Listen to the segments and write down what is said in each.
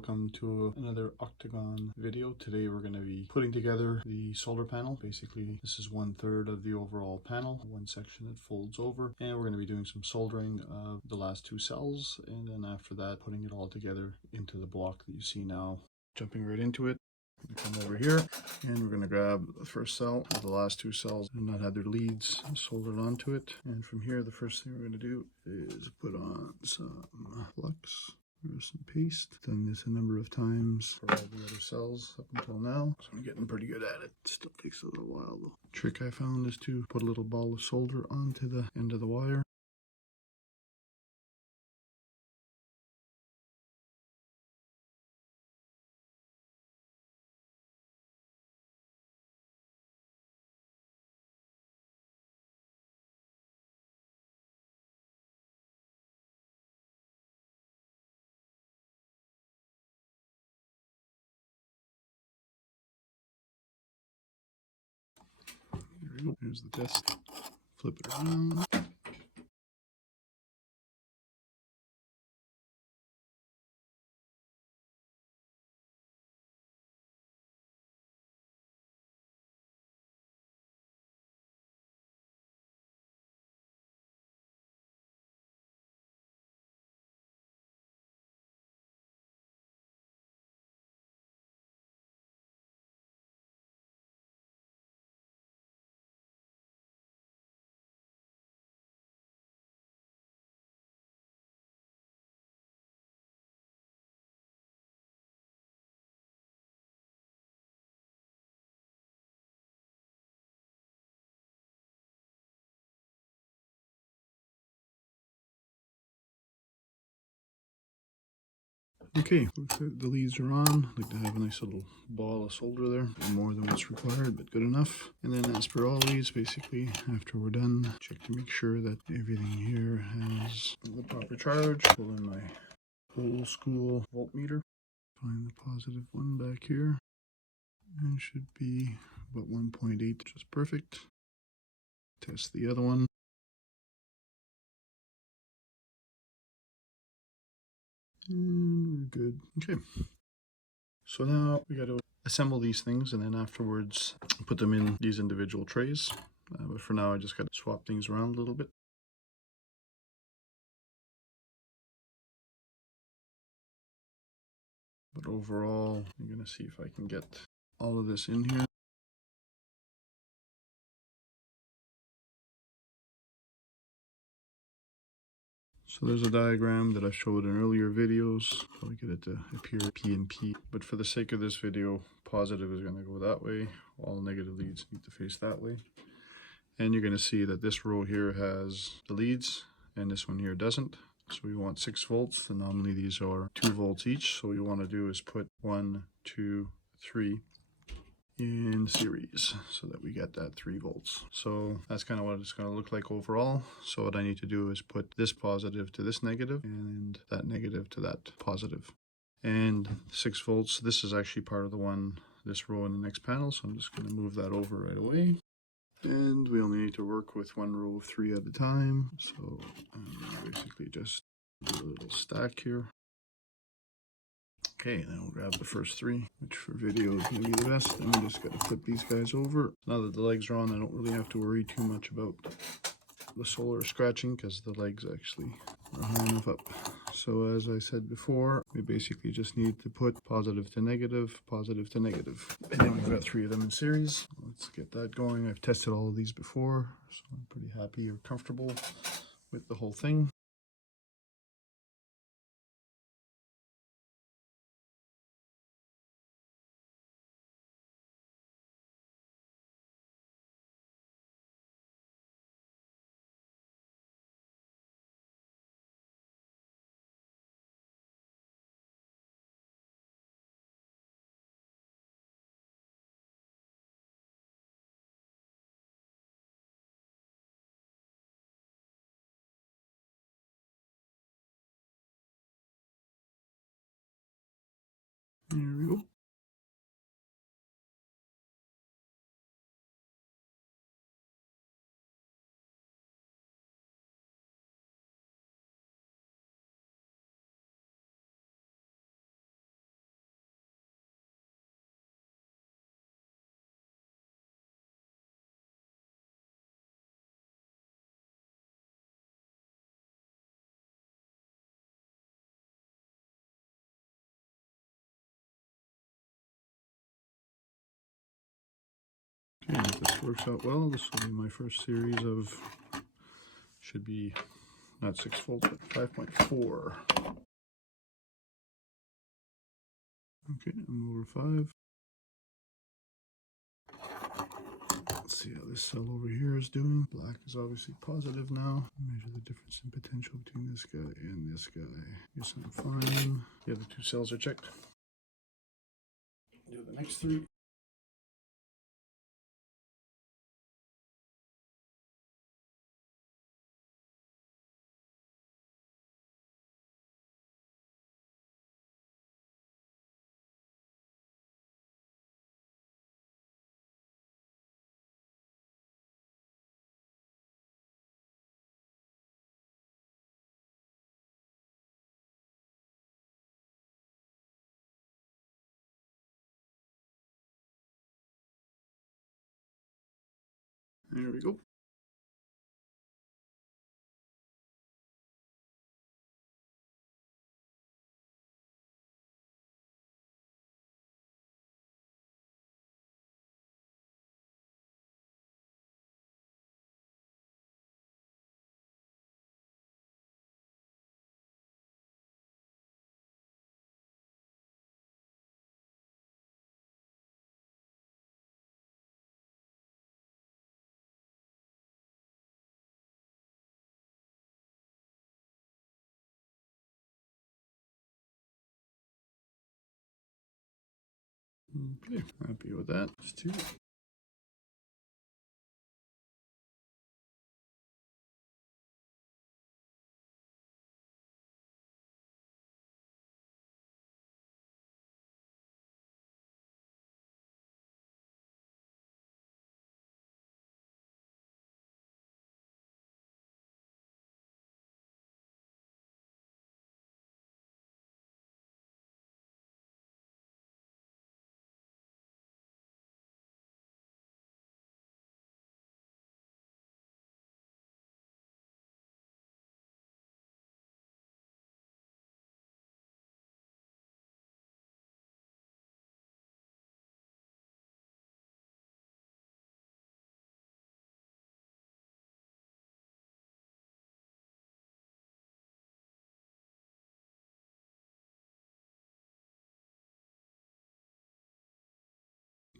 welcome to another Octagon video. Today we're going to be putting together the solar panel. Basically, this is 1/3 of the overall panel, one section that folds over, and we're going to be doing some soldering of the last two cells, and then after that putting it all together into the block that you see now. Jumping right into it. Come over here and we're going to grab the first cell. The last two cells have not had their leads soldered onto it, and from here the first thing we're going to do is put on some flux or some paste. Done this a number of times for all the other cells up until now, so I'm getting pretty good at it. Still takes a little while though. Trick I found is to put a little ball of solder onto the end of the wire. There we go. Here's the test. Flip it around. Okay, looks like the leads are on. I like to have a nice little ball of solder there, more than what's required, but good enough. And then as per always, basically after we're done, check to make sure that everything here has the proper charge. Pull in my old school voltmeter. Find the positive one back here, and should be about 1.8, which is perfect. Test the other one. And we're good. Okay, so now we got to assemble these things, and then afterwards put them in these individual trays. But for now I just got to swap things around a little bit. But overall, I'm going to see if I can get all of this in here. So there's a diagram that I showed in earlier videos. Probably get it to appear P and P. But for the sake of this video, positive is going to go that way. All negative leads need to face that way. And you're going to see that this row here has the leads and this one here doesn't. So we want 6 volts. And normally these are 2 volts each. So what you want to do is put 1, 2, 3 in series so that we get that 3 volts. So that's kind of what it's going to look like overall. So what I need to do is put this positive to this negative and that negative to that positive. And 6 volts, this is actually part of the one, this row in the next panel. So I'm just going to move that over right away. And we only need to work with one row of 3 at a time. So basically just do a little stack here. Okay, then we'll grab the first 3, which for video is going to be the best. And we just got to flip these guys over. Now that the legs are on, I don't really have to worry too much about the solar scratching because the legs actually are high enough up. So as I said before, we basically just need to put positive to negative, positive to negative. And then we've got 3 of them in series. Let's get that going. I've tested all of these before, so I'm pretty happy or comfortable with the whole thing. And if this works out well, this will be my first series of, should be not 6 volts, but 5.4. Okay, I'm over 5. Let's see how this cell over here is doing. Black is obviously positive now. Measure the difference in potential between this guy and this guy. Yes, I'm fine. The other 2 cells are checked. Do the next 3. There we go. Okay, happy with that. Just 2.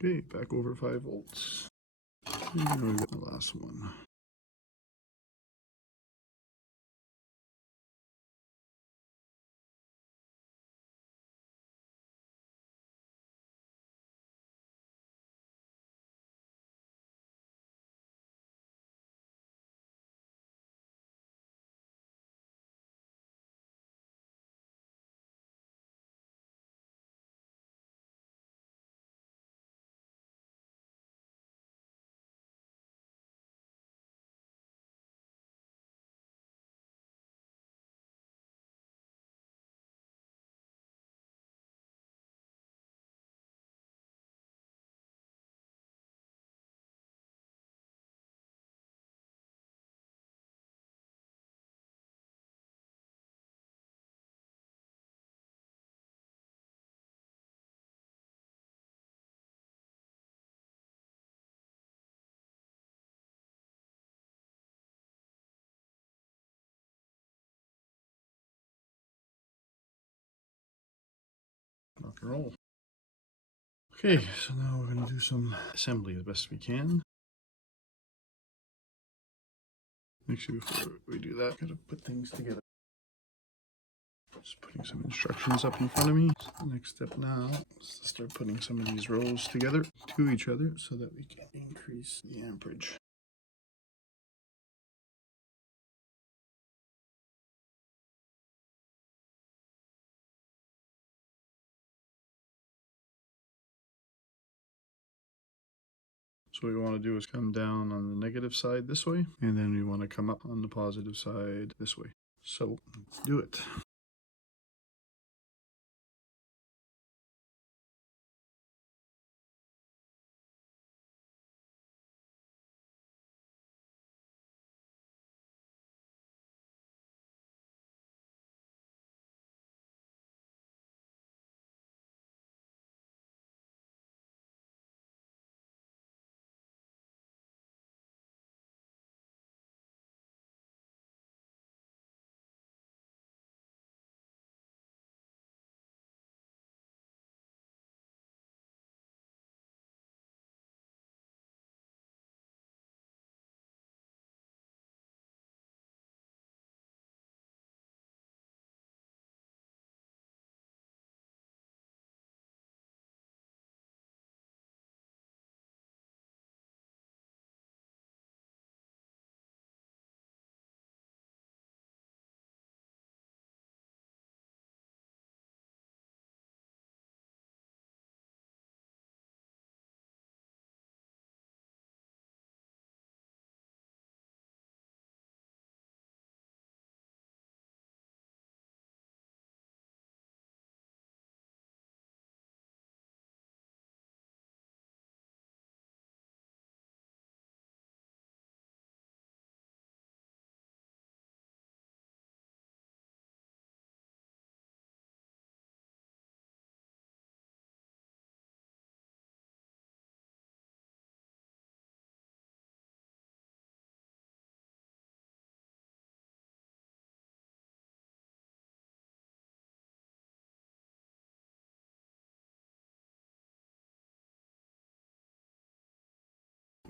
Okay, back over 5 volts. And we got the last one. Rock and roll. Okay, so now we're going to do some assembly the best we can. Actually, before we do that, gotta put things together. Just putting some instructions up in front of me. So the next step now is to start putting some of these rows together to each other so that we can increase the amperage. So what we want to do is come down on the negative side this way, and then we want to come up on the positive side this way. So let's do it.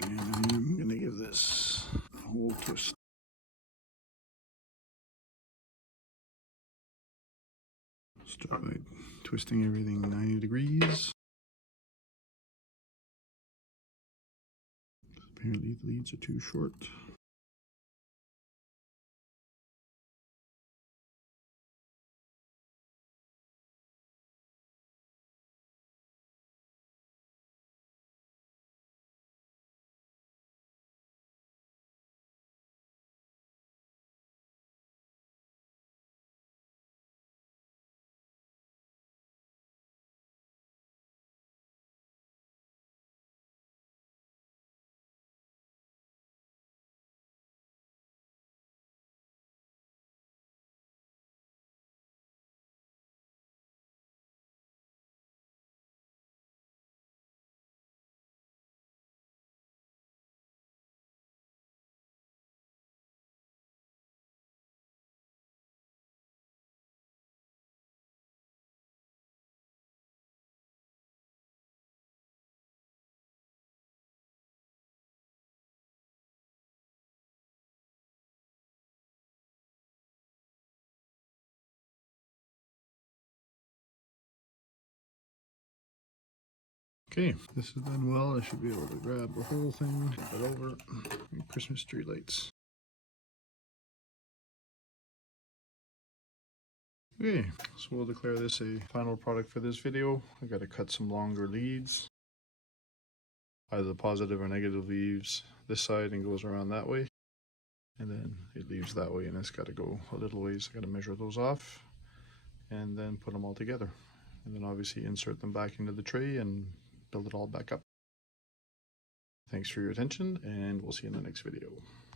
And I'm going to give this a whole twist. Start by twisting everything 90 degrees. Apparently the leads are too short. Okay, this is done well. I should be able to grab the whole thing, flip it over, and Christmas tree lights. Okay, so we'll declare this a final product for this video. I got to cut some longer leads, either positive or negative leaves this side and goes around that way, and then it leaves that way and it's got to go a little ways. I got to measure those off and then put them all together, and then obviously insert them back into the tray and build it all back up. Thanks for your attention, and we'll see you in the next video.